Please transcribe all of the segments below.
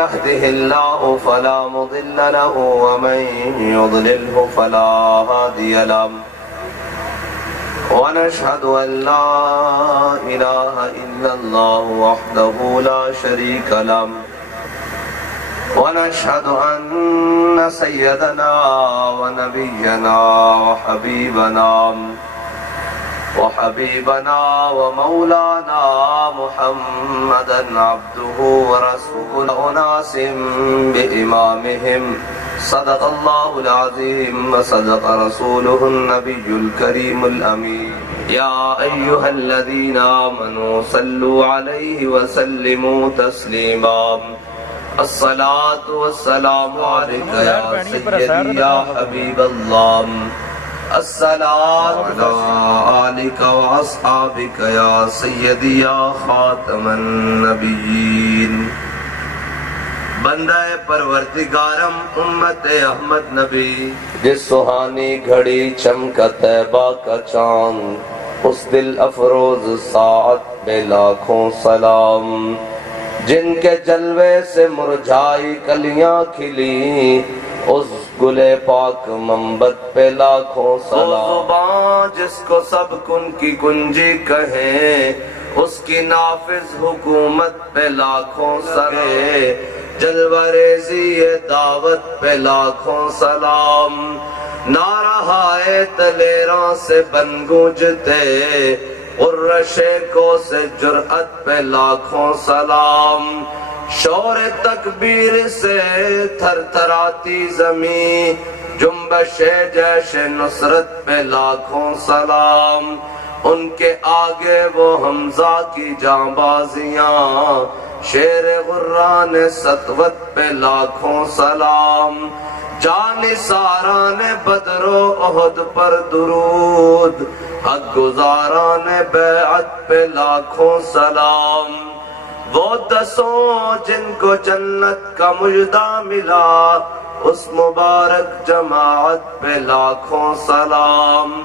يهده الله فلا مضل له ومن يضلله فلا هادي له ونشهد أن لا إله إلا الله وحده لا شريك له ونشهد أن سيدنا ونبينا وحبيبنا ومولانا محمدا عبده ورسوله أناس بإمامهم صدق الله العظيم وصدق رسوله النبي الكريم الأمين يا أيها الذين آمنوا صلوا عليه وسلموا تسليما الصلاة والسلام عليك يا سيدي يا حبيب الله الصلاة على آلك وأصحابك يا سيدي يا خاتم النبيين بندہ پروردگارم امت احمد نبی جس سہانی گھڑی چمکا طیبہ کا چاند اس دل افروز ساعت میں لاکھوں سلام جن کے جلوے سے مرجھائی کلیاں کھلی اس گلے پاک منبت پہ لاکھوں سلام زبان جس کو سب کن کی کنجی کہیں اس کی نافذ حکومت پہ لاکھوں سرے جلوہ ریزی دعوت پہ لاکھوں سلام نارہائے دلیراں سے بن گونجتے قرشے کو سے جرأت پہ لاکھوں سلام شور تکبیر سے تھر تھراتی زمین جنبش جیش نصرت پہ لاکھوں سلام ان کے آگے وہ حمزہ کی جانبازیاں شیر غران سطوت پہ لاکھوں سلام جانثاران بدر و احد پر درود حق گزاران بیعت پہ لاکھوں سلام وہ دسوں جن کو جنت کا مجدہ ملا اس مبارک جماعت پہ لاکھوں سلام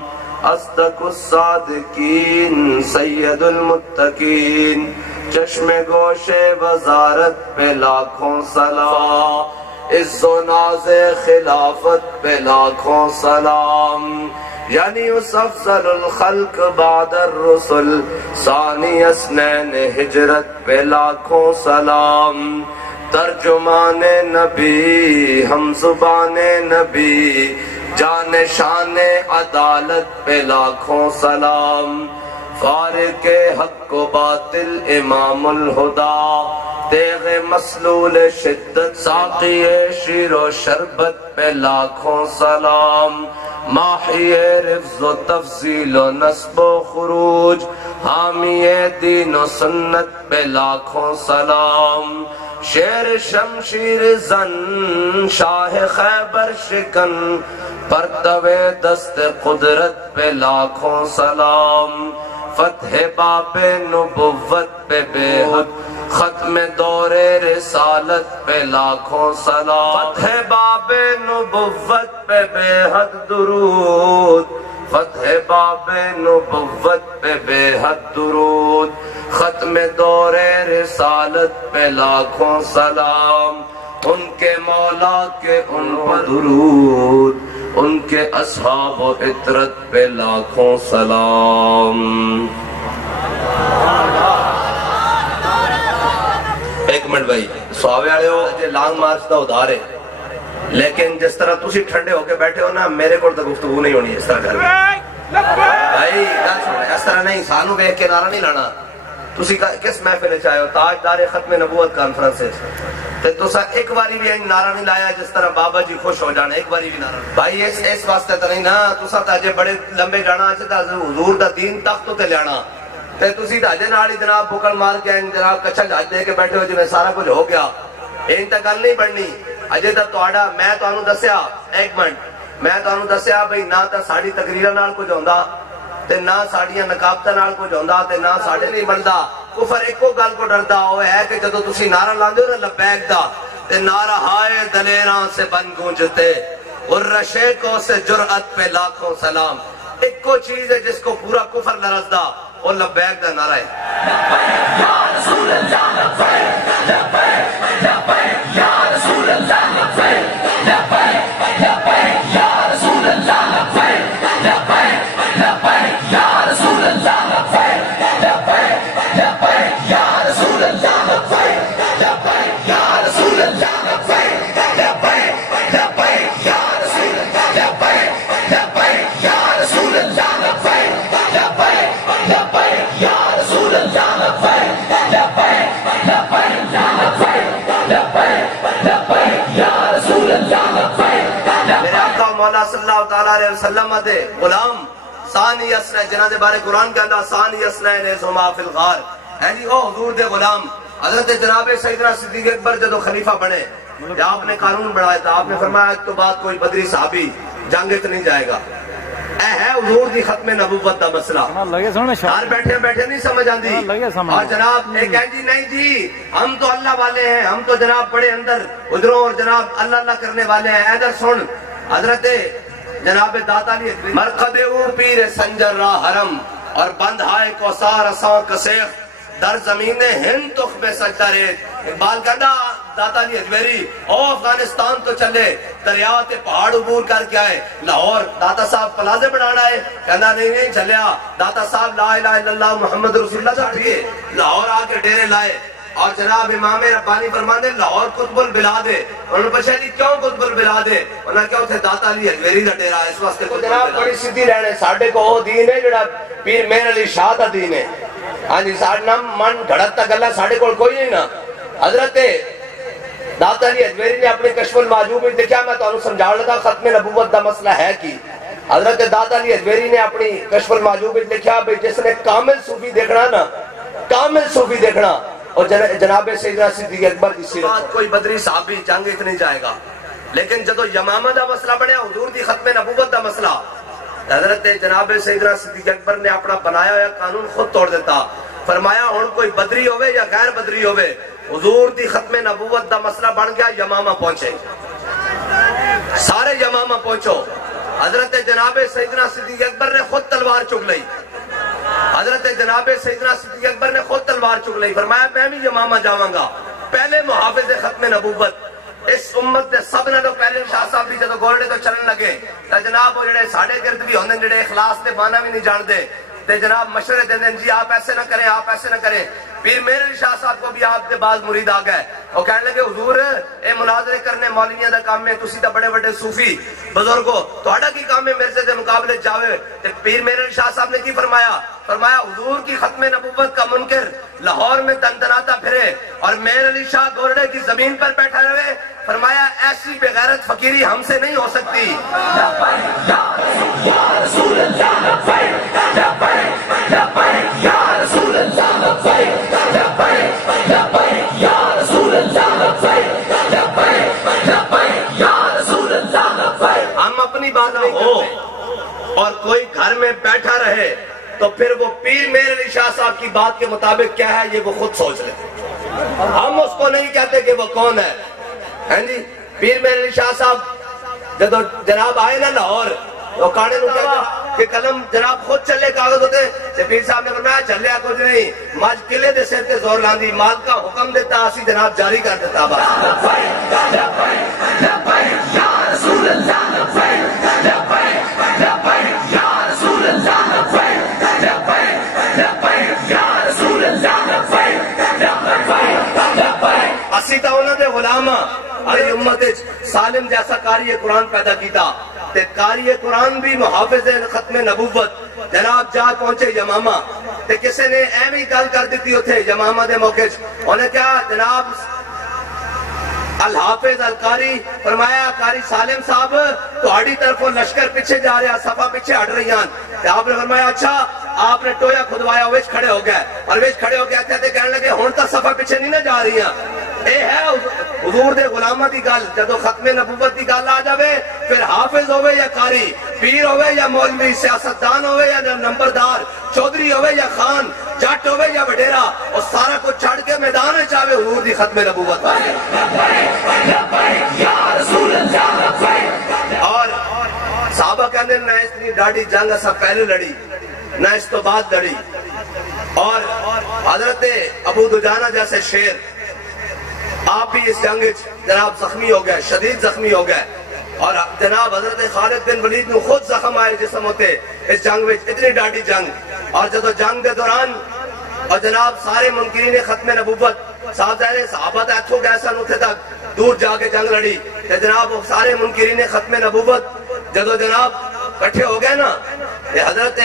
اصدق الصادقین سید المتقین چشم گوش وزارت پہ لاکھوں سلام عز و ناز خلافت پہ لاکھوں سلام یعنی اس افضل الخلق بعد الرسل ثانی اسنین ہجرت پہ لاکھوں سلام ترجمان نبی ہم زبان نبی جان شان عدالت پہ لاکھوں سلام فارق حق و باطل امام الہدا تیغ مسلول شدت ساقی شیر و شربت پہ لاکھوں سلام ماحی رفض و تفضیل و نصب و خروج حامی دین و سنت پہ لاکھوں سلام شیر شمشیر زن شاہ خیبر شکن پرتوے دست قدرت پہ لاکھوں سلام فتح باب نبوت پہ بے حد ختم دور رسالت پہ لاکھوں سلام فتح باب نبوت پہ بے حد درود فتح باب نبوت پہ بے حد درود ختم دور رسالت پہ لاکھوں سلام ان کے مولا کے ان پر درود ان کے اصحاب و عطرت پہ لاکھوں سلام ایک منٹ بھائی سواوے آڑے ہو جے لانگ مارچ دا ادھار ہے لیکن جس طرح تسی ٹھنڈے ہو کے بیٹھے ہو نا میرے کو تو گفتگو نہیں ہونی اس طرح گھر میں بھائی اس طرح نہیں سانو بیک کے نعرہ نہیں لانا تسی کس محفل چاہے ہو تاجدار ختم نبوت کانفرنس ہے تو سا ایک باری بھی نعرہ نہیں لایا جس طرح بابا جی خوش ہو جانا ایک باری بھی نعرہ بھائی اس واسطے تو نہیں نا تسا تاجے بڑے لمبے جانا اچھے تا حضور دا دین تختو تے لیانا تے تسی تاجے نالی جناب بکڑ مار کے جناب کچھل جاج دے کے بیٹھے ہو جی میں سارا کچھ ہو گیا این تا گل نہیں بڑھنی اجے تا توڑا میں تو انہوں دسیا ایک منٹ میں تو انہوں دسیا بھئی نہ تا ساڑی تقریرہ نال کچھ ہوندہ تے نہ ساڑیاں نقابتہ نال کچھ ہوندہ تے نہ ساڑے نہیں بندہ کفر ایک کو گل کو ڈردا ہوئے ہے کہ جدو تسی نعرہ لاندے ہو نا لبیک دا تے نعرہ ہائے دلیراں سے بن گونجتے اور رشے کو سے جرأت پہ لاکھوں سلام ایک کو چیز ہے جس کو پورا کفر لرز دا اور لبیک دا نعرہ ہے لبیک یا رسول اللہ لبیک لبیک لبیک مولا صلی اللہ تعالیٰ علیہ وسلم دے غلام ثانی اسنا جنہ دے بارے قرآن کے اندر ثانی اسنا انہما فی الغار ہے جی وہ حضور دے غلام حضرت جناب سیدنا صدیق اکبر جدو خلیفہ بنے یا آپ نے قانون بڑھایا تھا آپ نے فرمایا ایک تو بعد کوئی بدری صحابی جنگ نہیں جائے گا اے ہے حضور دی ختم نبوت دا مسئلہ ہر بیٹھے بیٹھے نہیں سمجھ آندی اور جناب ایک ہے جی نہیں جی ہم تو اللہ والے ہیں ہم تو جناب بڑے اندر ادھروں اور جناب اللہ اللہ کرنے والے ہیں ادھر سن حضرت جناب داتا علی مرقد او پیر سنجر را حرم اور بند ہائے کوثار اساں کسیخ در زمین ہند تخ بے سجدہ ریت اقبال کہنا داتا علی اجمیری او افغانستان تو چلے دریات پہاڑ عبور کر کے آئے لاہور داتا صاحب پلازے بنانا ہے کہنا نہیں چلیا داتا صاحب لا الہ الا اللہ محمد رسول اللہ صاحب ٹھیک ہے لاہور آ کے ڈیرے لائے اور جناب امام ربانی فرمانے لاہور قطب البلاد ہے انہوں نے پوچھا جی کیوں قطب البلاد ہے انہوں نے کہا اتھے داتا علی اجمیری دا ڈیرا ہے اس واسطے جناب بڑی سیدھی رہنے ساڑھے کو وہ دین ہے جڑا پیر مہر علی شاہ دا دین ہے ہاں جی ساڑھے نام من گھڑت تک اللہ ساڑھے کو کوئی نہیں نا حضرت داتا علی اجمیری نے اپنے کشف المعجوب میں دیکھا میں تو انہوں سمجھا لگا ختم نبوت دا مسئلہ ہے کی حضرت داتا علی اجمیری نے اپنی کشف المعجوب میں دیکھا جس نے کامل صوفی دیکھنا نا کامل صوفی دیکھنا اور جناب سیدنا صدیق اکبر کی سیرت کوئی بدری صحابی جنگ نہیں جائے گا لیکن جدو یمامہ دا مسئلہ بنیا حضور دی ختم نبوت دا مسئلہ حضرت جناب سیدنا صدیق اکبر نے اپنا بنایا ہوا قانون خود توڑ دیتا فرمایا ہن کوئی بدری ہوئے یا غیر بدری ہوئے حضور دی ختم نبوت دا مسئلہ بن گیا یمامہ پہنچے سارے یمامہ پہنچو حضرت جناب سیدنا صدیق اکبر نے خود تلوار چک لئی حضرت جناب سیدنا صدیق اکبر نے خود تلوار چک لئی فرمایا میں بھی یمامہ جاواں گا پہلے محافظ ختم نبوت اس امت دے سب نے پہلے شاہ صاحب بھی جدو گولڈے تو چلن لگے تو جناب وہ جڑے ساڑھے گرد بھی ہوندے جڑے اخلاص دے بانا بھی نہیں جان دے تے جناب مشورے دے دیں جی آپ ایسے نہ کریں آپ ایسے نہ کریں پیر مہر علی شاہ صاحب کو بھی آپ کے بعض مرید آ گئے وہ کہنے لگے حضور اے مناظرے کرنے مولویاں دا کام میں تسی تا بڑے بڑے صوفی بزرگو تہاڈا کی کام ہے مرزے دے مقابلے جاوے تے پیر مہر علی شاہ صاحب نے کی فرمایا فرمایا حضور کی ختم نبوت کا منکر لاہور میں دندناتا پھرے اور مہر علی شاہ گورڈے کی زمین پر بیٹھا رہے فرمایا ایسی بغیرت فقیری ہم سے نہیں ہو سکتی ہم اپنی بات نہ ہو اور کوئی گھر میں بیٹھا رہے تو پھر وہ پیر مہر علی شاہ صاحب کی بات کے مطابق کیا ہے یہ وہ خود سوچ لے ہم اس کو نہیں کہتے کہ وہ کون ہے ہیں جی پیر مہر علی شاہ صاحب جب جناب آئے نا لاہور وہ کانے نو کہتے کہ قلم جناب خود چلے کاغذ ہوتے سے پیر صاحب نے فرمایا چلیا کچھ نہیں ماج قلعے دے سر تے زور لاندی مال کا حکم دیتا اسی جناب جاری کر دیتا بس اسی تا انہوں نے غلامہ ارے امت سالم جیسا قاری قرآن پیدا کیتا تے قاری قرآن بھی محافظ ختم نبوت جناب جا پہنچے یمامہ تے کسی نے ایمی گل کر دیتی ہوتے یمامہ دے موقع انہیں کیا جناب الحافظ القاری فرمایا قاری سالم صاحب تہاڈی طرفوں لشکر پیچھے جا رہا صفا پیچھے ہٹ رہی ہیں آپ نے فرمایا اچھا آپ نے ٹویا کھدوایا ویچ کھڑے ہو گئے اور ویچ کھڑے ہو گئے کہتے کہنے لگے ہون تا صفا پیچھے نہیں نہ جا رہی ہیں اے ہے حضور دے غلامہ دی گل جدو ختم نبوت دی گل آ جاوے پھر حافظ ہوئے یا قاری پیر ہوئے یا مولوی سیاستدان ہوئے یا نمبردار چودھری ہوئے یا خان جٹ ہوئے یا وڈیرا اور سارا کو چھڑ کے میدان چاہے حضور دی ختم نبوت اور صحابہ کہنے نہ اس نے ڈاڑی جنگ اسا پہلے لڑی نہ اس تو بعد لڑی اور حضرت ابو دجانہ جیسے شیر آپ بھی اس جنگ جناب زخمی ہو گئے شدید زخمی ہو گئے اور جناب حضرت خالد بن ولید نے خود زخم آئے جسم ہوتے اس جنگ میں اتنی ڈاڑی جنگ اور جدو جنگ دے دوران اور جناب سارے منکرین ختم نبوت صحابہ تا اتھو گئے سن اتھے تک دور جا کے جنگ لڑی کہ جناب وہ سارے منکرین ختم نبوت جدو جناب کٹھے ہو گئے نا حضرت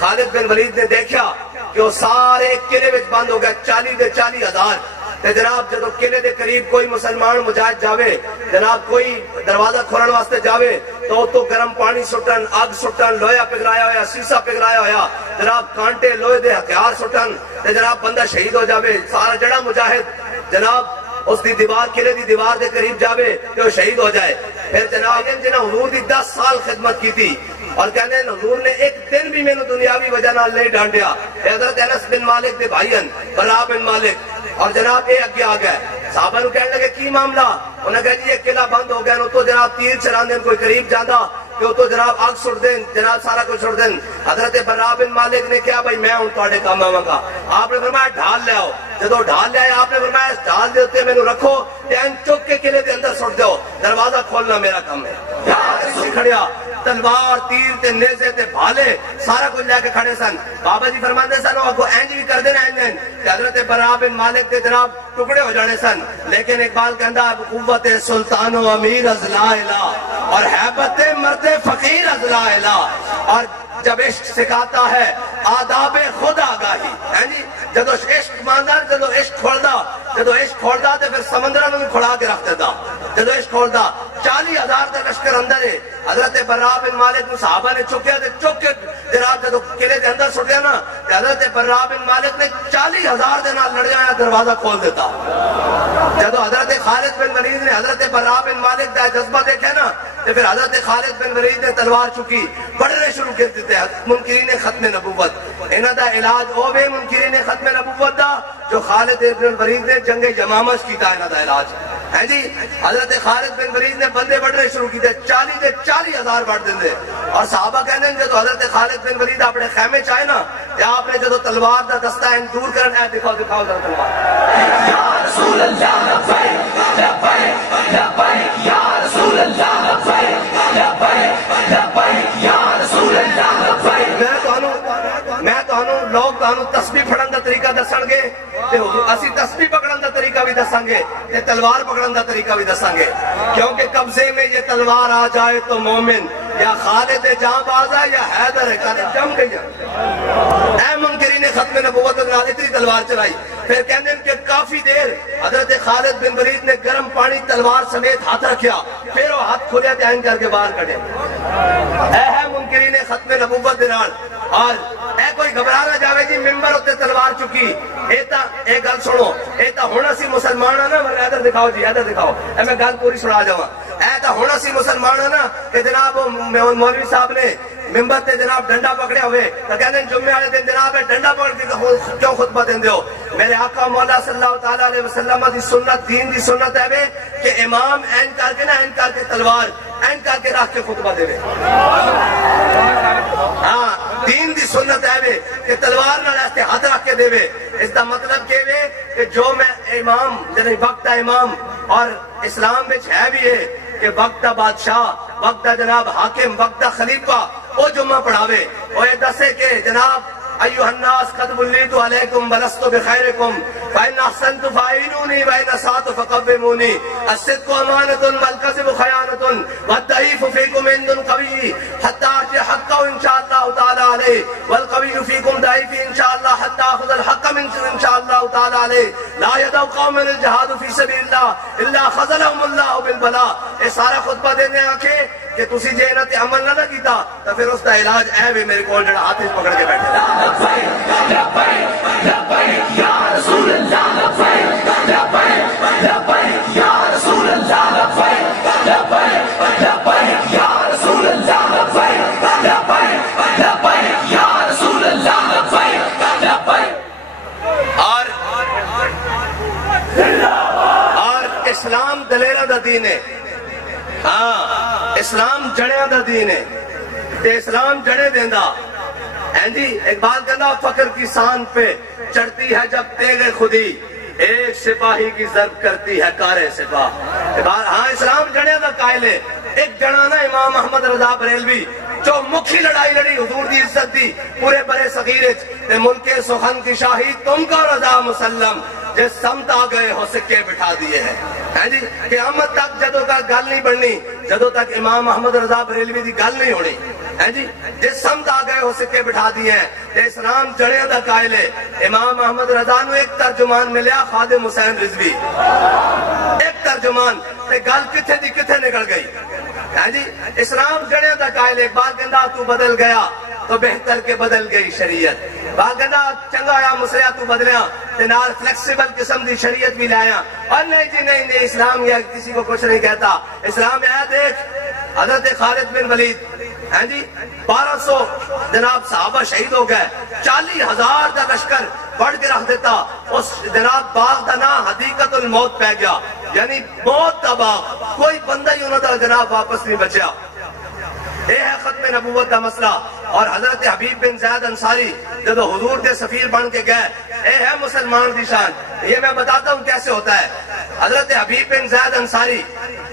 خالد بن ولید نے دیکھا کہ وہ سارے قلعے وچ بند ہو گئے 40,000 تے جناب جدو قلعے دے قریب کوئی مسلمان مجاہد جاوے جناب کوئی دروازہ کھولن واسطے جاوے تو گرم پانی سٹن، آگ سٹن، لوہا پگھلایا ہویا، سیسا پگھلایا ہویا، جناب کانٹے لوہے دے ہتھیار سٹن تے جناب بندہ شہید ہو جاوے، سارا جڑا مجاہد جناب اس دی دیوار قلعے دی دیوار دے قریب جاوے کہ وہ شہید ہو جائے۔ پھر جناب جنہاں حضور دی 10 سال خدمت کی تھی اور کہنے حضور نے ایک دن بھی میں نے دنیاوی وجہ نال نہیں ڈانڈیا۔ حضرت انس بن مالک دے بھائین برا بن مالک اور جناب یہ اگے آ گئے، صحابہ نو کہنے لگے کی معاملہ؟ انہوں نے کہا جی یہ قلعہ بند ہو گیا، تو جناب تیر چلان دین، کوئی قریب جاندہ کہ وہ تو جناب آگ سٹ دین، جناب سارا کچھ سٹ دین۔ حضرت برا بن مالک نے کہا بھائی میں ہوں تواڈے کام آواں گا۔ آپ نے فرمایا ڈھال لے آؤ، جدو ڈھال لے آئے آپ نے فرمایا اس ڈھال دے ہوتے میں نو رکھو ٹین چک کے قلعے دے اندر سٹ دو، دروازہ کھولنا میرا کام ہے۔ کھڑیا تلوار تیر تے نیزے تے بھالے سارا کچھ لے کے کھڑے سن۔ بابا جی فرماندے سن وہ کو اینج بھی کر دینا اینج کہ حضرت برا بن مالک دے جناب ٹکڑے ہو جانے سن، لیکن اقبال کہندا قوت سلطان و امیر از لا الہ اور حیبت مرد فقیر از لا الہ، اور جب عشق سکھاتا ہے آداب خود آگاہی، جدو عشق ماندار جدو عشق کھولدا تے پھر سمندرہ میں کھڑا کے رکھ دیتا، جدو عشق کھولدا 40,000 دا لشکر اندر ہے۔ حضرت برا بن مالک کو صحابہ نے چکیا تے چک کے جناب جدو قلعے دے اندر سٹیا نا، حضرت برا بن مالک نے 40,000 دے نال لڑیا ہوا دروازہ کھول دیتا۔ جدو حضرت خالد بن ولید نے حضرت برا بن مالک دا جذبہ دیکھا نا تے پھر حضرت خالد بن ولید نے تلوار چکی پڑھنے شروع کر دیتے منکرین ختم نبوت۔ انہاں دا علاج ہوے منکرین ختم نبوت دا جو خالد بن ولید نے جنگ یمامہ کیتا، انہاں دا علاج ہے جی۔ حضرت خالد بن ولید نے بندے بڑھنے شروع کیتے، 40,000 بڑھ دیندے، اور صحابہ کہنے جدو حضرت خالد بن ولید اپنے خیمے چاہے نا کہ آپ نے جدو تلوار دا دستہ دور کرن اے دکھاؤ ذرا تلوار، یا رسول اللہ لبیک لبیک لبیک یا رسول اللہ لبیک لبیک لبیک یا رسول اللہ لبیک۔ میں تانوں لوگ تانوں تسبیح پھڑن دا طریقہ دسن گے تے اسی تسبیح پکڑن دا طریقہ بھی دساں گے تے تلوار پکڑن دا طریقہ بھی دساں گے، کیونکہ قبضے میں یہ تلوار آ جائے تو مومن یا خالد جاں باز ہے یا حیدر ہے، کہتے جم گئی اے منکرین ختم نبوت نے اتنی تلوار چلائی۔ پھر کہنے کہ کافی دیر حضرت خالد بن ولید نے گرم پانی تلوار سمیت ہاتھ رکھیا، پھر وہ ہاتھ کھولیا تے عین کر کے باہر کڑے۔ اے ہے منکرین ختم نبوت دے نال، اور اے کوئی گھبرا نہ جاوے جی ممبر اتے تلوار چکی، اے گل سنو، اے تا ہن اسی مسلمان ہاں نا، ادھر دکھاؤ جی ادھر دکھاؤ، اے میں گل پوری سنا جاواں، اے تا ہن اسی مسلمان ہاں نا کہ جناب مولوی صاحب نے ممبر تے جناب ڈنڈا پکڑیا ہوئے تو کہتے ہیں جمعے والے دن جناب ڈنڈا پکڑ کے کیوں خطبہ دیندے ہو؟ میرے آقا مولا صلی اللہ تعالیٰ علیہ وسلم دی سنت، دین دی سنت ہے کہ امام این کر کے نا این کر کے تلوار این کر کے رکھ کے خطبہ دے، ہاں دین دی سنت ہے کہ تلوار نہ ایسے ہاتھ رکھ کے دے۔ اس کا مطلب کہ جو میں امام یعنی وقت امام، اور اسلام میں ہے بھی ہے کہ وقت بادشاہ، وقت جناب حاکم، وقت خلیفہ وہ جمعہ پڑھاوے، وہ یہ دسے کہ جناب ایوہ الناس قد ولیت علیکم ولست بخیرکم فإن احسنت فاعینونی وإن اسأت فقومونی الصدق امانۃ والکذب خیانۃ والضعیف فیکم عند قوی حتی ارجع حقہ انشاءاللہ تعالی علیہ والقوی فیکم ضعیف انشاءاللہ حتی اخذ الحق من انشاءاللہ تعالی علیہ لا یدع قوم الجہاد فی سبیل اللہ الا خذلهم اللہ بالبلاء۔ یہ سارا خطبہ دینے آکے کہ تسی جے انہاں تے عمل نہ کیتا تو پھر اس دا علاج اے وے میرے کول جڑا ہاتھ پکڑ کے بیٹھے لبیک لبیک لبیک یا رسول اللہ لبیک لبیک لبیک یا رسول اللہ لبیک لبیک لبیک یا رسول اللہ لبیک لبیک لبیک یا رسول اللہ لبیک لبیک۔ اور اسلام دلیرہ دا دین ہے، ہاں اسلام جڑیاں دا دین ہے تے اسلام جڑے دیندا ہے جی۔ اقبال کہنا فخر کی سان پہ چڑھتی ہے جب تیغ خودی ایک سپاہی کی ضرب کرتی ہے کار سپاہ۔ ہاں اسلام جڑیاں دا قائل ہے۔ ایک جڑانا امام احمد رضا بریلوی جو مکھی لڑائی لڑی حضور دی عزت دی پورے برے صغیر تے ملک سخن کی شاہی تم کا رضا مسلم جس سمت آ گئے ہو سکے بٹھا دیے ہیں جی۔ قیامت تک جدو تک گل نہیں بننی، جدو تک امام احمد رضا بریلوی دی گل نہیں ہونی ہے جی، جس سمت آ گئے ہو سکے بٹھا دیے ہیں۔ اسلام جڑیاں دا قائل ہے۔ امام احمد رضا نو ایک ترجمان ملیا خادم حسین رضوی، ایک ترجمان تے گل کتھے دی کتھے نکل گئی جی اسلام جڑے دا قائل اقبال کہندا تو بدل گیا تو بہتر کے بدل گئی شریعت بات کہندا چنگا آیا مسلیا تو بدلیا تے نال فلیکسیبل قسم دی شریعت بھی لایا اور نہیں جی نہیں اسلام یا کسی کو کچھ نہیں کہتا اسلام آیا دیکھ حضرت خالد بن ولید ہیں جی 1200 جناب صحابہ شہید ہو گئے 40,000 کا لشکر بڑھ کے رکھ دیتا اس جناب باغ دا نام حدیقت الموت پہ گیا یعنی موت کا باغ کوئی بندہ ہی انہوں دا جناب واپس نہیں بچیا اے ہے ختم نبوت کا مسئلہ اور حضرت حبیب بن زید انصاری جب حضور کے سفیر بن کے گئے اے ہے مسلمان دی شان یہ میں بتاتا ہوں کیسے ہوتا ہے حضرت حبیب بن زید انصاری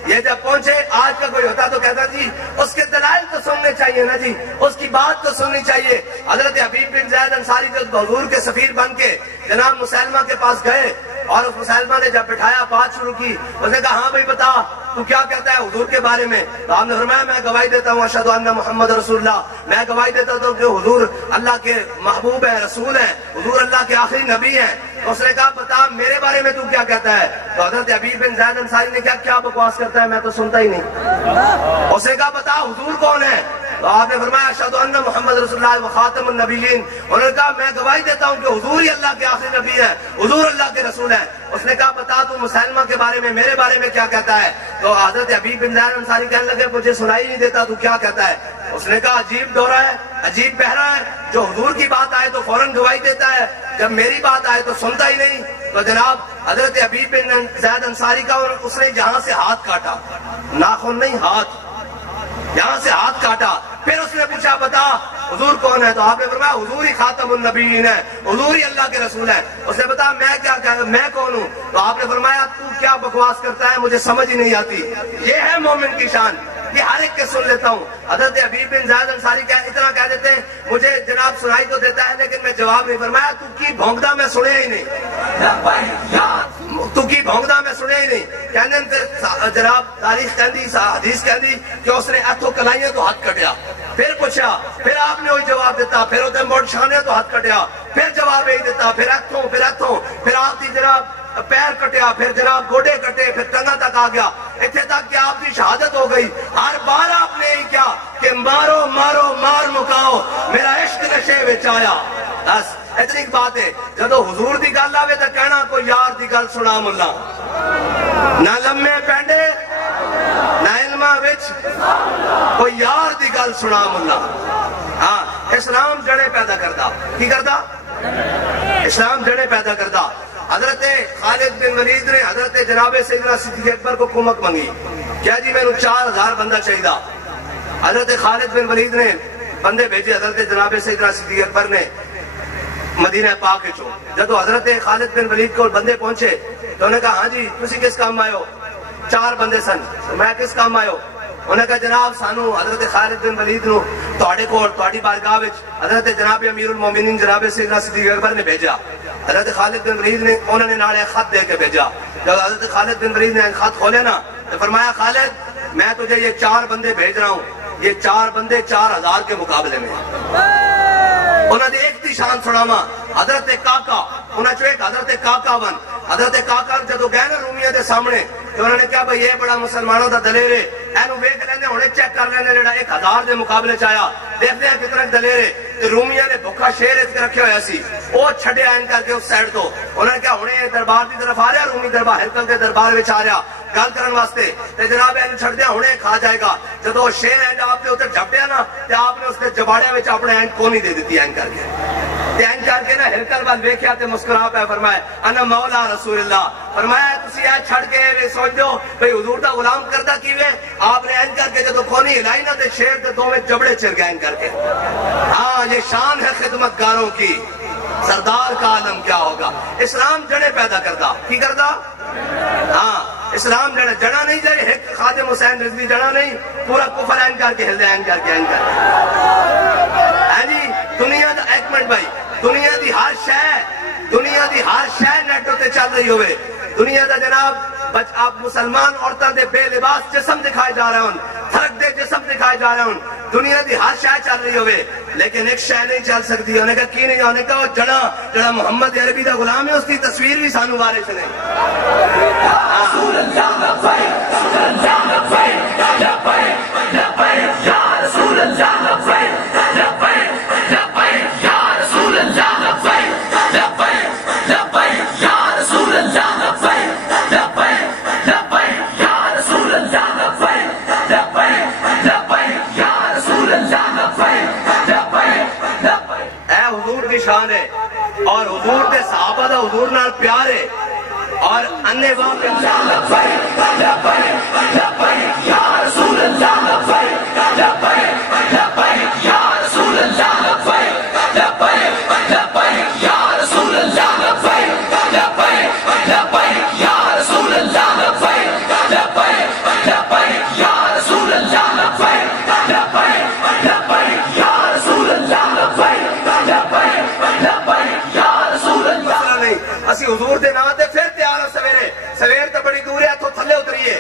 یہ جب پہنچے آج کا کوئی ہوتا تو کہتا جی اس کے دلائل تو سننے چاہیے نا جی اس کی بات تو سننی چاہیے حضرت حبیب بن زید انصاری جب حضور کے سفیر بن کے جناب مسلمہ کے پاس گئے اور اس مسلمہ نے جب بٹھایا بات شروع کی اس نے کہا ہاں بھائی بتا تو کیا کہتا ہے حضور کے بارے میں تو آپ نے فرمایا میں گواہی دیتا ہوں اشہدو ان محمد رسول اللہ میں گواہی دیتا ہوں کہ حضور اللہ کے محبوب ہیں رسول ہیں حضور اللہ کے آخری نبی ہیں تو اس نے کہا بتا میرے بارے میں تو کیا کہتا ہے تو حضرت حبیب بن زید انصاری نے کیا بکواس کرتا ہے میں تو سنتا ہی نہیں اس نے کہا بتا حضور کون ہے تو آپ نے فرمایا اشہدو ان محمد رسول اللہ و خاتم النبیین انہوں نے کہا میں گواہی دیتا ہوں کہ حضور ہی اللہ کے آخری نبی ہے حضور اللہ کے رسول ہے اس نے کہا بتا تو مسلمہ کے بارے میں میرے بارے میں کیا کہتا ہے تو حضرت حبیب بن زید انصاری کہنے لگے مجھے سنائی نہیں دیتا تو کیا کہتا ہے اس نے کہا عجیب دورہ ہے عجیب بہرا ہے جو حضور کی بات آئے تو فوراً گواہی دیتا ہے جب میری بات آئے تو سنتا ہی نہیں تو جناب حضرت حبیب بن زید انصاری کا اس نے یہاں سے ہاتھ کاٹا ناخن نہیں ہاتھ یہاں سے ہاتھ کاٹا پھر اس نے پوچھا بتا حضور کون ہے تو آپ نے فرمایا حضور ہی خاتم النبیین ہے حضور ہی اللہ کے رسول ہے اس نے بتا میں کون ہوں تو آپ نے فرمایا تو کیا بکواس کرتا ہے مجھے سمجھ ہی نہیں آتی یہ ہے مومن کی شان یہ ہر ایک کے سن لیتا ہوں حضرت حبیب بن زید انصاری اتنا کہہ دیتے ہیں مجھے جناب سنائی تو دیتا ہے لیکن میں جواب نہیں فرمایا تو کی بھونکدا میں سنیا ہی نہیں تو کی بھونکدا میں سنیا ہی نہیں کہنے پھر جناب تاریخ کہندی حدیث کہندی کہ اس نے اتھو کلائیاں تو ہاتھ کٹیا پھر پوچھا پھر آپ نے وہی جواب دیتا پھر ادھر موڑ شانے تو ہاتھ کٹیا پھر جواب یہی دیتا پھر آپ کی جناب پیر کٹیا پھر جناب گوڑے کٹے پھر ٹنگا تک آ گیا اتنے تک کہ آپ کی شہادت ہو گئی ہر بار آپ نے یہی کیا کہ مارو مارو مار مکاؤ میرا عشق نشے وچ آیا بس اتنی بات ہے جدو حضور دی گل آوے تو کہنا کوئی یار دی گل سنا ملا نہ لمے پینڈے نہ علمہ وچ کوئی یار دی گل سنا ملا ہاں اسلام جڑے پیدا کردا کی کردا اسلام جڑے پیدا کردا حضرت خالد بن ولید نے حضرت جناب سیدنا صدیق اکبر کو کمک منگی کیا جی میں 4000 بندہ چاہیے حضرت خالد بن ولید نے بندے بھیجے حضرت جناب سیدنا صدیق اکبر نے مدینہ پاک چو جب حضرت خالد بن ولید کو بندے پہنچے تو انہوں نے کہا ہاں جی تسی کس کام آئے ہو 4 بندے سن میں کس کام آئے ہو انہوں نے کہا جناب سانو حضرت خالد بن ولید نو تہاڈی بارگاہ وچ حضرت جناب امیر المومنین جناب سیدنا صدیق اکبر نے بھیجا حضرت خالد بن ولید نے انہوں نے نالے خط دے کے بھیجا جب حضرت خالد بن ولید نے خط کھولے نا تو فرمایا خالد میں تجھے یہ 4 بندے بھیج رہا ہوں یہ 4 بندے 4000 کے مقابلے میں انہوں نے ایک دی شان سناوا حضرت کاکا انہوں نے ایک حضرت کاکا بن حضرت کاکا جدو گئے نا رومیہ دے سامنے تو انہوں نے کہا بھئی یہ بڑا مسلمانوں دا دلیر ہے اینو ویکھ لینے ہونے چیک کر لینے جڑا 1000 دے مقابلے چاہیا دیکھتے ہیں کتنا دلیر ہے تو رومیہ نے بھوکا شیر ات کے رکھے ہویا سی وہ چھڑے آئین کر کے اس سائڈ تو انہوں نے کہا ہونے دربار دی طرف آ رہا رومی دربار ہرکل دے دربار وچ آ رہا گل کرن واسطے تے جناب اینو چھڑ دیا ہونے کھا جائے گا جدو شیر اینڈ آپ نے اتر جھپٹیا نا تے آپ نے اس کے جباڑے وچ اپنے اینڈ کونی دے دیتی اینڈ کر کے تین کر کے نا ہرکل وال ویکھیا تے مسکرا پہ فرمایا انا مولا رسول اللہ فرمایا تسی اے چھڑ کے سوچ دو بھئی حضور دا غلام کردہ کیوے آپ نے این کر کے جدو کونی ہلائی نا تے شیر تے دو میں جبڑے چر گئے این کر کے ہاں یہ شان ہے خدمتگاروں کی سردار کا عالم کیا ہوگا اسلام جڑے پیدا کردہ کی کردہ ہاں اسلام جڑا نہیں جائے ایک خادم حسین رضوی جڑا نہیں پورا کفر این کر کے ہل دے این کر کے جی دنیا دا ایک منٹ بھائی دنیا دی ہر شے نیٹوں تے چل رہی ہوئے دنیا دا جناب آپ مسلمان عورتوں دے بے لباس جسم دکھائے جا رہے ہوں تھرک دے جسم دکھائے جا رہے ہوں دنیا دی ہر شے چل رہی ہوئے لیکن ایک شے نہیں چل سکتی انہیں کہا کی نہیں انہیں کہا وہ جڑا محمد عربی دا غلام ہے اس کی تصویر بھی سانو وارث نہیں حضور نال پیار ہے اور انے واہ پیار اسی حضور دے نام تے پھر تیار ہاں سویرے سویر تے بڑی دور ہے تو تھلے اتریے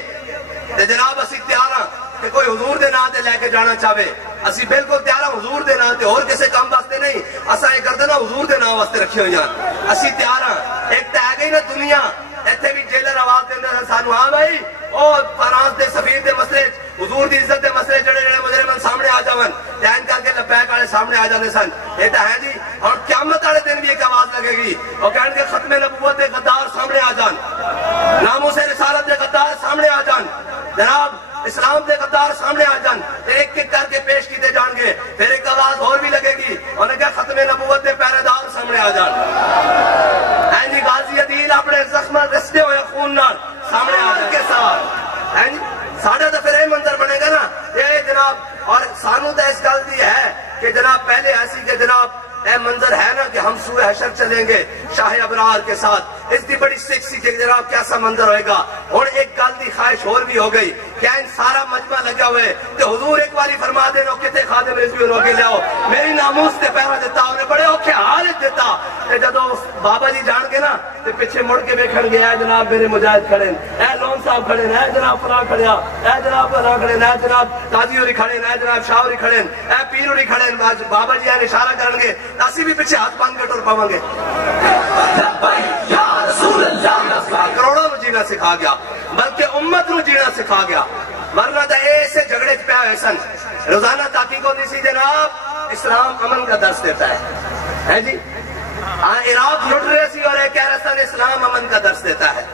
تے جناب اسی تیار ہاں کہ کوئی حضور دے نام تے لے کے جانا چاہے اسی بالکل تیار ہاں حضور دے نام تے اور کسے کام واسطے نہیں اساں یہ گردناں حضور دے نام واسطے رکھی ہوئی ہیں اسی تیار ہاں ایک تے آ گئی نا دنیا ایتھے بھی جیلر آواز دیندے سن سانو ہاں بھائی او فرانس دے سفیر دے مسئلے حضور دی عزت دے مسئلے جڑے جڑے مجرم سامنے آ جاون دین کر کے لبیک والے سامنے آ جاندے سن یہ تو ہے جی اور قیامت والے دن بھی ایک آواز لگے گی اور کہن کے ختم نبوت دے غدار سامنے آ جان ناموس رسالت دے غدار سامنے آ جان جناب اسلام دے غدار سامنے آ جان ایک ایک کر کے پیش کیتے جان گے پھر ایک آواز اور بھی لگے گی اور نے کہا ختم نبوت دے پہرے دار سامنے آ جان ہیں جی غازی عدیل اپنے زخم رستے ہوئے خون نال سامنے آ جان کے ساتھ ہیں جی ساڑھا تو پھر یہ منظر بنے گا نا یہ جناب اور سانو تو اس گل دی ہے کہ جناب پہلے ایسی کہ جناب اے منظر ہے نا کہ ہم سوئے حشر چلیں گے شاہ ابرار کے ساتھ اس دی بڑی سکسی کہ جناب کیسا منظر ہوئے گا اور ایک گل دی خواہش اور بھی ہو گئی کیا ان سارا مجمع لگا ہوئے کہ حضور ایک باری فرما دینا کتے خادم رضوی انہوں کے لے آؤ میری ناموس تے پہرہ دیتا انہیں بڑے اوکے حالت دیتا کہ جدو بابا جی جان کے نا تے پیچھے مڑ کے بیکھن گے اے جناب میرے مجاہد کھڑے اے لون صاحب کھڑے اے جناب فلاں کھڑیا اے جناب فلاں کھڑے اے جناب قاضی ہوری کھڑے اے جناب شاہ ہوری کھڑے اے پیر ہوری کھڑے بابا جی آنے اشارہ کرن گے اسی بھی پیچھے ہاتھ باندھ کے ٹر پاواں گے کروڑوں نو جینا سکھا گیا بلکہ امت نو جینا سکھا گیا ورنہ تو ایسے جھگڑے پہ ہوئے سن روزانہ تحقیق ہوتی سی جناب اسلام امن کا درس دیتا ہے جی عراق لٹ رہے سی اور ایک کہہ رہا سن اسلام امن کا درس دیتا ہے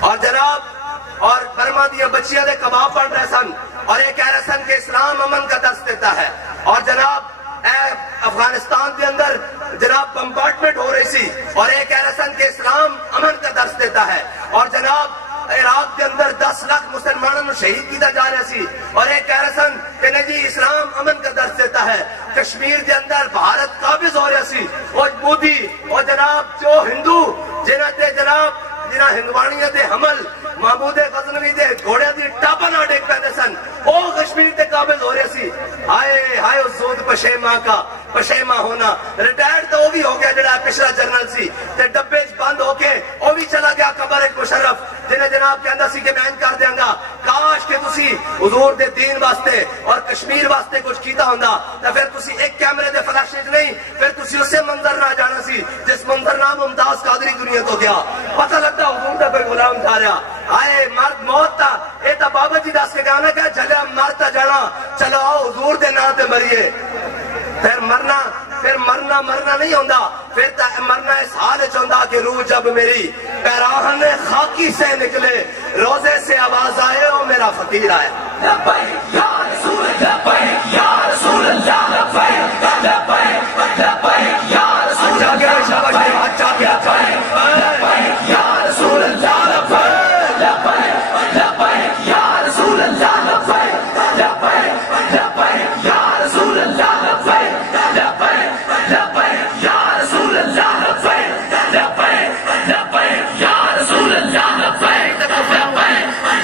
اور جناب اور برما دیا بچیاں دے کباب بن رہے سن اور ایک کہہ رہے سن کہ اسلام امن کا درس دیتا ہے اور جناب افغانستان کے اندر جناب بمبارڈمنٹ ہو رہی سی اور ایک کہہ رہے سن کہ اسلام امن کا درس دیتا ہے اور جناب عراق کے اندر 10 لاکھ مسلمانوں نے شہید کیتا جا رہا سی اور ایک کہہ رہے سن کہ نہیں جی اسلام امن کا درس دیتا ہے کشمیر کے اندر بھارت قابض ہو رہا سی اور مودی اور جناب جو ہندو جنہ تے جناب جنہ ہندوانیاں دے حمل محمود غزنوی دے گھوڑے دی ٹاپا نہ ڈیک پہنے سن او کشمیر تے قابض ہو رہے سی ہائے ہائے زود پشیما کا پشیما ہونا ریٹائرڈ تو وہ بھی ہو گیا جڑا پچھلا جنرل سی تے ڈبے بند ہو کے وہ بھی چلا گیا قبر ایک مشرف جنہیں جناب کہندا سی کہ میں کر دیاں گا کاش کہ تسی حضور دے دین واسطے اور کشمیر واسطے کچھ کیتا ہوندا تے پھر تسی ایک کیمرے دے فلیش وچ نہیں پھر تسی اسے منظر نہ جانا سی جس منظر نام ممتاز قادری دنیا تو گیا پتہ لگتا حضور دا کوئی غلام تھا رہا آئے مرد موت تا اے تا بابا جی دس کے گانا کہ جھلیا مرتا جانا چلو آؤ حضور دے نام تے مریے پھر مرنا نہیں ہوندا پھر مرنا اس حال چوندا کہ روح جب میری پیراہن خاکی سے نکلے روزے سے آواز آئے او میرا فقیر آیا لبیک یا رسول لبیک یا رسول اللہ لبیک لبیک لبیک یا رسول اللہ شاباش اچھا کیا لبیک یا رسول اللہ لبیک لبیک لبیک یا رسول اللہ لبیک لبیک لبیک یا رسول اللہ لبیک لبیک لبیک یا رسول اللہ لبیک لبیک لبیک یا رسول اللہ لبیک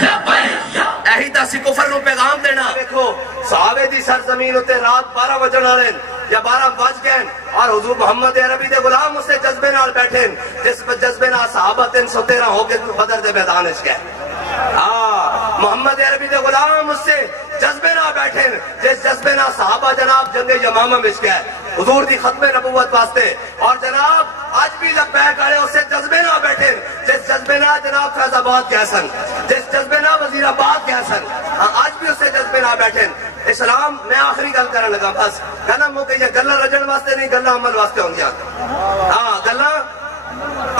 لبیک اہی تاسی کفر نو پیغام دینا دیکھو صحابے دی سرزمین ہوتے رات 12 بجن آرہن یا 12 بج گئے اور حضور محمد عربی دے غلام اس سے جذبے نال بیٹھیں جس جذبے نال صحابہ 313 ہو کے بدر دے میدان اس گئے محمد عربی دے غلام اس سے جذبے نہ بیٹھیں جس جذبے نہ صحابہ جناب جنگ یمامہ میں گئے حضور دی ختم نبوت واسطے اور جناب آج بھی لبیک آئے اسے جذبے نہ بیٹھیں جس جذبے نہ جناب فیض آباد گئے سن جس جذبے نہ وزیر آباد گئے سن آج بھی اسے جذبے نہ بیٹھیں اسلام میں آخری گل کرنے لگا بس گلا مو کہ یہ گلا رجن واسطے نہیں گلا عمل واسطے ہوندیاں گلا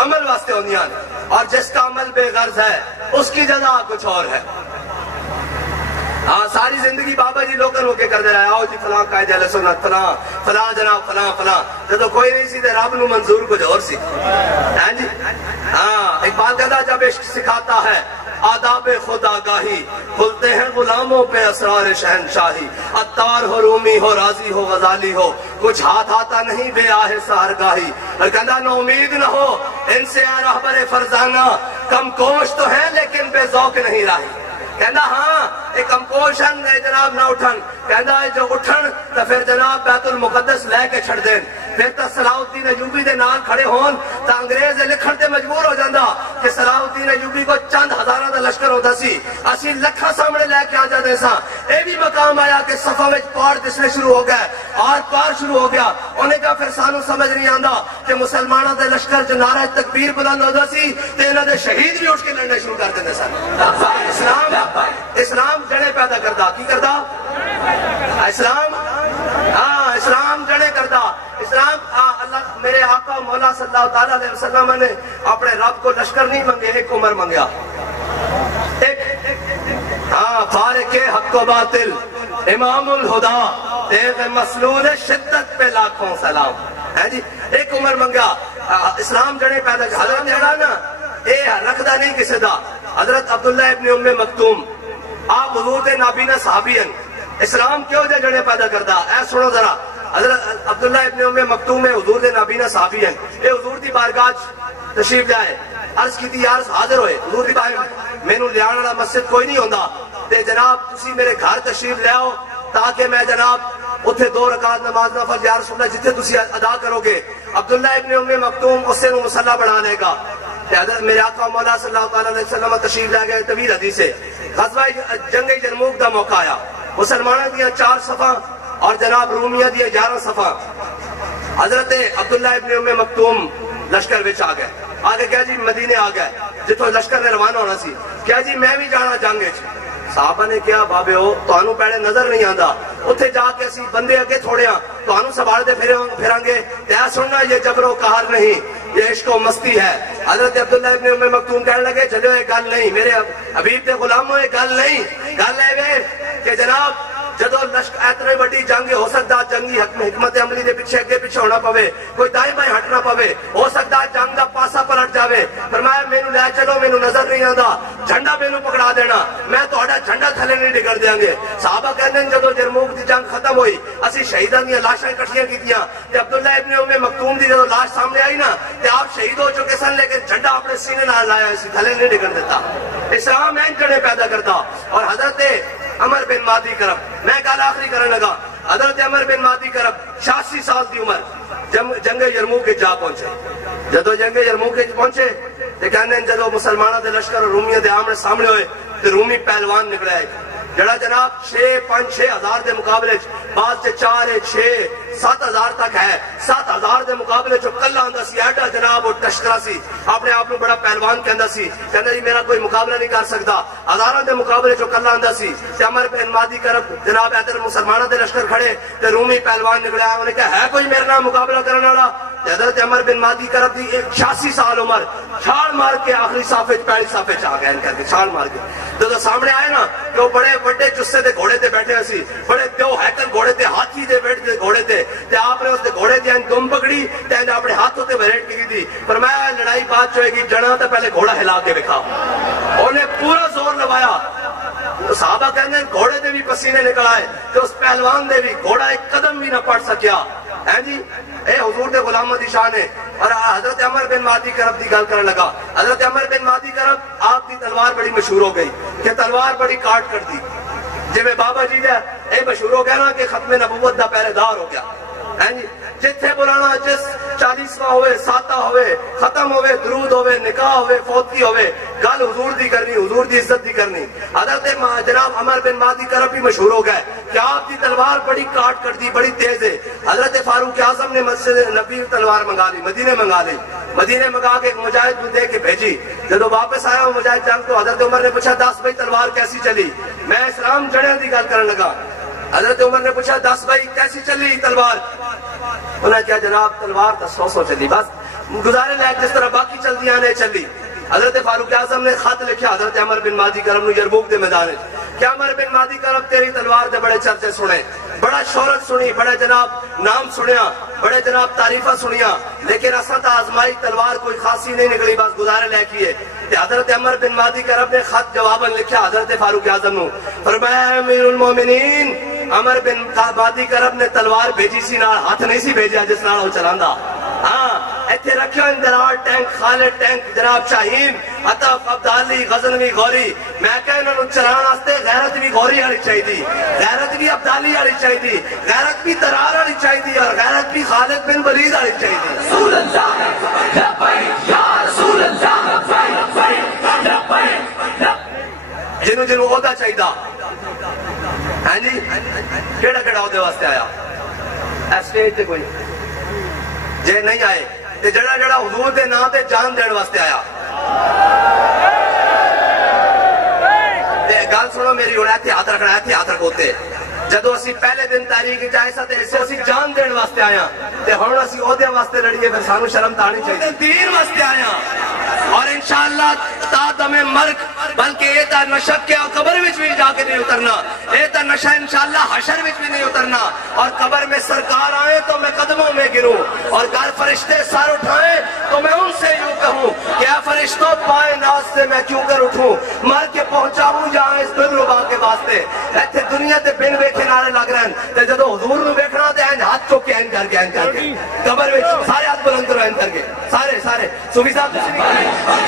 عمل واسطے ہوندیاں اور جس کا عمل بے غرض ہے اس کی جزا کچھ اور ہے ساری زندگی بابا جی لوکل ہو کے کر دے رہا ہے، آؤ جی فلاں قائد اہل سنت، فلاں فلاں جناب فلاں فلاں، جب کوئی نہیں سی تے رب نو منظور کچھ اور سی. ہاں جی ہاں، اقبال کہتا جب عشق سکھاتا ہے آداب خود آگاہی، کھلتے ہیں غلاموں پہ اسرار شہنشاہی. عطار ہو، رومی ہو، رازی ہو، غزالی ہو، کچھ ہاتھ آتا نہیں بے آہ سحرگاہی. اور کہتا نہ امید نہ ہو ان سے اے رہبر فرزانہ، کم کوش تو ہیں لیکن بے ذوق نہیں راہی. کہنا ہاں ایک کمپوشن جناب نہ اٹھن، کہنا ہے جو اٹھن تو پھر جناب بیت المقدس لے کے چھڑ دین. پھر تو صلاح الدین ایوبی دے نال کھڑے ہون تو انگریز لکھن تے مجبور ہو جاندہ کہ صلاح الدین ایوبی کو چند ہزاراں دا لشکر ہوتا سی، اسی لکھاں سامنے لے کے آ جاتے ساں. اے بھی مقام آیا کہ صفا وچ پار دسنے شروع ہو گئے، آر پار شروع ہو گیا. انہیں کہا پھر سانو سمجھ نہیں آندا کہ مسلمانوں دے لشکر جو نعرہ تکبیر بلند ہوتا سی تے انہاں دے شہید بھی اٹھ کے لڑنے شروع کر دیندے سن. اسلام جڑے پیدا کردا کی کردا؟ اسلام ہاں اسلام جڑے کردا. اسلام اللہ میرے آقا مولا صلی اللہ تعالیٰ علیہ وسلم نے اپنے رب کو لشکر نہیں منگے، ایک عمر منگیا. ایک ہاں فارق حق و باطل امام الہدا، ایک مسلول شدت پہ لاکھوں سلام. ہے جی ایک عمر منگیا. اسلام جڑے پیدا کر حضرت جڑا نا اے رکھدا نہیں کسی دا. حضرت عبداللہ ابن ام مکتوم آپ حضور دے نابینا صحابی ہیں. اسلام کیوں دے جڑے پیدا کردا؟ اے سنو ذرا. حضرت عبداللہ ابن ام مکتوم ہے حضور دے نابینا صحابی ہیں. اے حضور دی بارگاہ تشریف جائے، عرض کی تھی عرض حاضر ہوئے حضور دی بارگاہ مینوں لیان والا مسجد کوئی نہیں ہوندا تے جناب تسی میرے گھر تشریف لے آؤ تاکہ میں جناب اتھے 2 رکعت نماز نفل یا رسول اللہ جتنے تسی ادا کرو گے. عبداللہ ابن ام مکتوم اسے نو مصلی بنا لے گا. حضرت میرے آقا مولا صلی اللہ علیہ وسلم تشریف لے گئے. طویل حدیث ہے. غزوہ جنگ یرموک دا موقع آیا. مسلمانوں دیا 4 صفاں اور جناب رومیہ دیا 11 صفاں. حضرت عبداللہ ابن ام مکتوم لشکر وچ آ گئے. آگے کیا جی مدینے آ گئے جتوں لشکر نے روانہ ہونا سی. کیا جی میں بھی جانا جنگ وچ. صحابہ نے کیا بابے ہو تانوں پہلے نظر نہیں آندا، اتھے جا کے اسی بندے اگے تھوڑے ہاں تانوں سنبھال دے پھران گے. تے سننا یہ جبر و قہر نہیں، یہ عشق و مستی ہے. حضرت عبداللہ ابن ام مکتوم کہنے لگے چلو یہ گل نہیں میرے حبیب دے غلاموں، یہ گل نہیں. گل ہے کہ جناب جدو لشکر اتنی بڑی جنگ ہو سکتا جنگی حکمت عملی دے پیچھے اگے پیچھے ہونا پوے، کوئی دائیں بائیں ہٹنا پوے، ہو سکتا جنگ دا پاسا پلٹ جاوے. فرمایا مینوں لے چلو، مینوں نظر نہیں آندا، جھنڈا مینوں پکڑا دینا، میں تہاڈا جھنڈا تھلے نہیں ڈگن دیاں گے. صحابہ کہندے جدو یرموک دی جنگ ختم ہوئی اسی شہیداں دی لاشاں اکٹھیاں کیتیاں تے عبداللہ ابن ام مکتوم دی جدو لاش سامنے آئی نا تے آپ شہید ہو چکے سن لیکن جھنڈا اپنے سینے نال لایا سی، تھلے نہیں ڈگن دیتا. اسلام این جڑے پیدا کرتا. اور حضرت عمر بن مادی کرب، میں کل آخری کرنے لگا. حضرت عمر بن مادی کرب 86 سال دی عمر جنگ یرموک کے جا پہنچے. جدو جنگ یرموک کے پہنچے تے کہندے جدو مسلمانوں دے لشکر اور رومیوں دے آمنے سامنے ہوئے تے رومی پہلوان نکلے آئے جڑا جناب 5-6 ہزار دے مقابلے بعد سے 4-6-7 ہزار تک ہے. 7 ہزار دے مقابلے جو کلا آندا سی ایڈا جناب وہ ٹشکرا سی، اپنے آپ کو بڑا پہلوان کہندا سی، کہندا جی میرا کوئی مقابلہ نہیں کر سکتا. ہزاراں دے مقابلے جو کلا آندا سی. تے عمر بن مادی کرب جناب ادھر مسلمانوں دے لشکر کھڑے تے رومی پہلوان نکلیا. انہوں نے کہا ہے کوئی میرے نال مقابلہ کرنے والا؟ حضرت عمر بن مادی کرب دی 86 سال عمر چھال مار کے آخری صف وچ پہلی صف وچ آ گئے کر کے چھال مار کے. جدو سامنے آئے نا کہ وہ بڑے بڑے جسے دے گھوڑے تے بیٹھے سی، بڑے دیو ہیکل گھوڑے تے ہاتھی دے بیٹھے گھوڑے تے آپ نے اس دے گھوڑے دی دم پکڑی تے اپنے ہاتھوں تے وریٹ کی تھی. فرمایا لڑائی بات چوئے گی جنا تے پہلے گھوڑا ہلا کے دکھا. انہیں پورا زور لوایا. صحابہ کہنے گھوڑے دے بھی پسینے نکل آئے تو اس پہلوان دے بھی گھوڑا ایک قدم بھی نہ پڑ سکیا. ہے جی اے حضور دے غلاموں دی شان ہے. اور حضرت عمر بن مادی کرب دی گل کرنے لگا. حضرت عمر بن مادی کرب آپ کی تلوار بڑی مشہور ہو گئی کہ تلوار بڑی کاٹ کر دی. جی بابا جی دے اے مشہور ہو گیا نا کہ ختم نبوت دا پہرے دار ہو گیا. ہے جی جتھے بلانا جس 40واں ہوئے، 7واں ہوئے، ختم ہوئے، درود ہوئے، نکاح ہوئے، فوتگی ہوئے، گل حضور دی کرنی، حضور دی عزت دی کرنی. حضرت جناب عمر بن مادی کرب بھی مشہور ہو گئے کہ آپ کی تلوار بڑی کاٹ کر دی، بڑی تیز ہے. حضرت فاروق اعظم نے مسجد نبی تلوار منگا لی، مدینے منگا لی. مدینے منگا کے ایک مجاہد کو دے کے بھیجی. جب واپس آیا وہ مجاہد جنگ تو حضرت عمر نے پوچھا 10 بھائی تلوار کیسی چلی؟ میں اسلام جڑے دی گل کرنے لگا. حضرت عمر نے پوچھا 10 بھائی کیسی چلی تلوار؟ انہوں نے کہا جناب تلوار تو 100 چلی، بس گزارے لائق جس طرح باقی چلدیاں نے چلی. حضرت فاروق اعظم نے خط لکھا حضرت عمر بن مادی کرم نو یرموک دے میدان وچ. کیا عمر بن مادی کرب تیری تلوار دے بڑے چرچے سنے، بڑا شہرت سنی، بڑے جناب نام سنیا، بڑے جناب تعریفہ سنیا، لیکن اصلا تا آزمائی تلوار کوئی خاصی نہیں نکلی، بس گزارے لے کیے۔ حضرت عمر بن مادی کرب نے خط جواباً لکھا حضرت فاروق اعظم نو، فرمایا امیر المومنین عمر بن مادی کرب نے تلوار بھیجی سی نال، ہاتھ نہیں سی بھیجا جس نال وہ چلاندا۔ ہاں ایتھے رکھو اندرار ٹینک، خالد ٹینک، جناب شاہین، عطف، عبدالی، غزنوی، غوری، میں کہا انہوں نے چلان آستے غیرت بھی غوری آلی چاہی دی، غیرت بھی عبدالی آلی چاہی دی، غیرت بھی ترار آلی چاہی دی، اور غیرت بھی خالد بن ولید آلی چاہی دی۔ رسول اللہ لبیک یا رسول اللہ لبیک لبیک جنہوں جنہوں عہدہ چاہی دا، ہاں جی کیڑا کیڑا عہدے واسطے آیا اسٹیج تے کوئی جے نہیں آئے تے جڑا جڑا حضور دے نام تے جان دین واسطے آیا۔ گال سنو میری ہونا ہے ہاتھ رکھنا ہے ہاتھ رکھوتے جدو اسی پہلے دن تاریخ چاہے سا تے اسی جان دین واسطے آیا تے ہن اسی عہدے واسطے لڑیے پھر سانو شرم تانی چاہیے، دین واسطے آیا اور انشاءاللہ تا دم مرگ بلکہ یہ تا نشک کے قبر وچ بھی جا کے نہیں اترنا، یہ تا نشہ انشاءاللہ حشر وچ بھی نہیں اترنا، اور قبر میں سرکار آئے تو میں قدموں میں گروں، اور گر فرشتے سر اٹھائیں تو میں ان سے یوں کہوں کہ اے فرشتوں پائے ناز سے میں کیوں کر اٹھوں، مر کے پہنچاؤں جہاں اس دل ربا کے واسطے۔ ایتھے دنیا تے بن ویکھے نعرے لگ رہے ہیں تے جدو حضور نو ویکھنا تے این ہاتھ چوک کے این کر کے قبر وچ سارے ہاتھ بلند کرو این کر کے سارے صوفی صاحب تسی بھی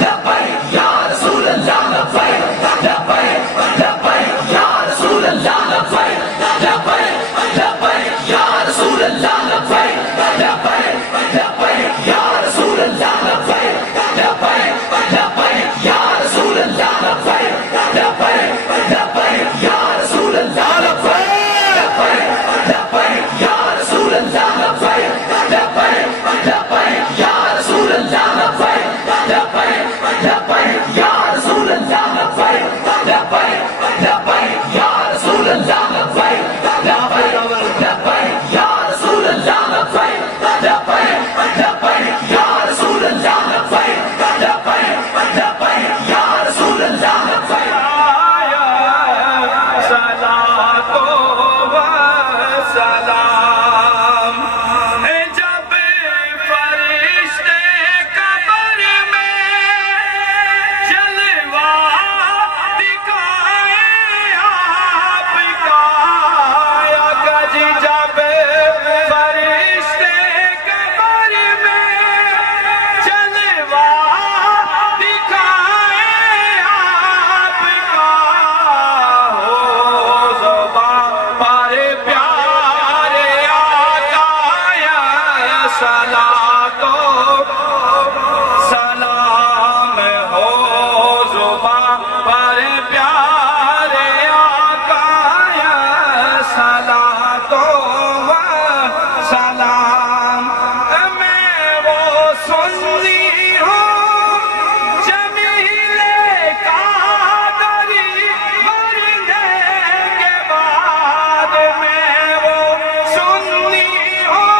لبیک یا رسول اللہ لبیک لبیک لبیک یا رسول اللہ لبیک لبیک لبیک یا رسول اللہ لبیک لبیک لبیک یا رسول اللہ لبیک لبیک لبیک یا رسول اللہ لبیک لبیک لبیک یا رسول اللہ لبیک لبیک یا رسول اللہ لبیک لبیک لبیک یا رسول اللہ لبیک لبیک لبیک یا رسول اللہ لبیک لبیک لبیک یا رسول اللہ لبیک لبیک لبیک یا رسول اللہ لبیک لبیک لبیک یا رسول اللہ لبیک لبیک لبیک یا رسول اللہ لبیک صلاۃ و سلام جب فرشتے قبر میں جلوہ دکھائیں آپ کا یا گج جب فرشتے قبر میں جلوہ دکھائیں آپ کا ہو زباں پر پیارے آقا یا صلاۃ و سلام ہو زباں پر پیارے آقا یا صلاۃ و سلام میں وہ سنی ہوں جمیل قادری مرنے کے بعد میں وہ سنی ہوں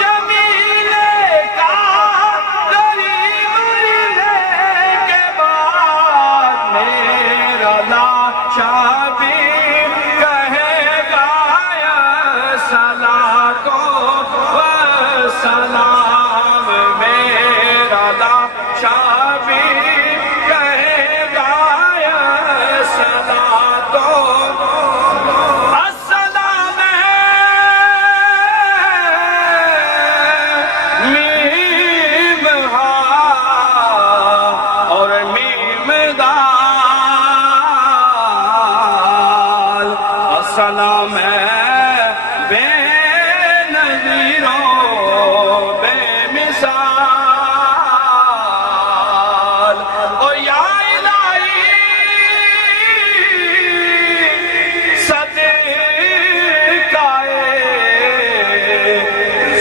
جمیل قادری مرنے کے بعد میرا لاچا بھی کہے گا یا صلاۃ و سلام میرا لاچا بھی کہے گا یا صلاۃ و السلام میم ہا اور میم دال السلام بے نظیروں بے مثال اور یا الہی صدقائے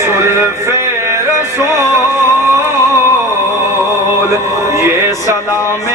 زلف رسول یہ سلام